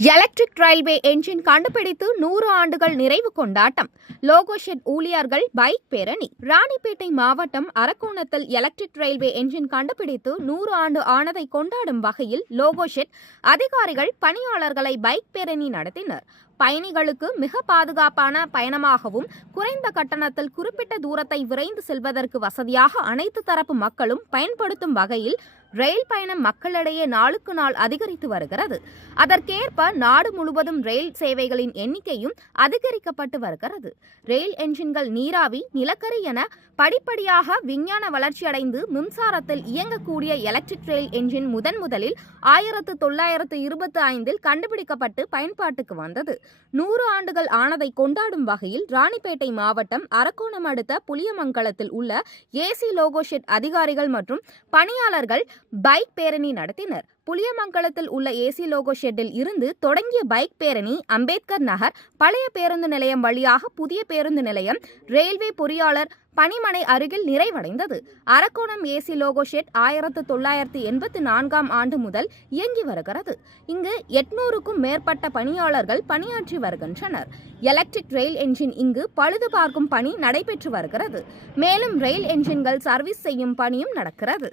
Electric railway engine கண்டுபிடித்து 100 ஆண்டுகள் நிறைவு கொண்டாட்டம். லோகோஷெட் ஊழியர்கள் பைக் பேரணி. ராணிப்பேட்டை மாவட்டம் அரக்கோணத்தில் எலக்ட்ரிக் ரயில்வே என்ஜின் கண்டுபிடித்து 100 ஆண்டு ஆனதை கொண்டாடும் வகையில் லோகோஷெட் அதிகாரிகள் பணியாளர்களை பைக் பேரணி நடத்தினர். பயணிகளுக்கு மிக பாதுகாப்பான பயணமாகவும் குறைந்த கட்டணத்தில் குறிப்பிட்ட தூரத்தை விரைந்து செல்வதற்கு வசதியாக அனைத்து தரப்பு மக்களும் பயன்படுத்தும் வகையில் ரயில் பயணம் மக்களிடையே நாளுக்கு நாள் அதிகரித்து வருகிறது. அதற்கேற்ப நாடு முழுவதும் ரயில் சேவைகளின் எண்ணிக்கையும் அதிகரிக்கப்பட்டு வருகிறது. ரயில் என்ஜின்கள் நீராவி, நிலக்கரி என படிப்படியாக விஞ்ஞான வளர்ச்சியடைந்து மின்சாரத்தில் இயங்கக்கூடிய எலக்ட்ரிக் ரயில் என்ஜின் முதலில் 1925 கண்டுபிடிக்கப்பட்டு பயன்பாட்டுக்கு வந்தது. 100 ஆண்டுகள் ஆனதை கொண்டாடும் வகையில் ராணிப்பேட்டை மாவட்டம் அரக்கோணம் அடுத்த புளியமங்கலத்தில் உள்ள ஏசி லோகோஷெட் அதிகாரிகள் மற்றும் பணியாளர்கள் பைக் பேரணி நடத்தினர். புளியமங்கலத்தில் உள்ள ஏசி லோகோ ஷெட்டில் இருந்து தொடங்கிய பைக் பேரணி அம்பேத்கர் நகர், பழைய பேருந்து நிலையம் வழியாக புதிய பேருந்து நிலையம், ரயில்வே பொறியாளர் பணிமனை அருகில் நிறைவடைந்தது. அரக்கோணம் ஏசி லோகோ ஷெட் 1984 ஆண்டு முதல் இயங்கி வருகிறது. இங்கு 800க்கும் மேற்பட்ட பணியாளர்கள் பணியாற்றி வருகின்றனர். எலக்ட்ரிக் ரயில் என்ஜின் இங்கு பழுது பார்க்கும் பணி நடைபெற்று வருகிறது. மேலும் ரயில் என்ஜின்கள் சர்வீஸ் செய்யும் பணியும் நடக்கிறது.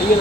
நீங்க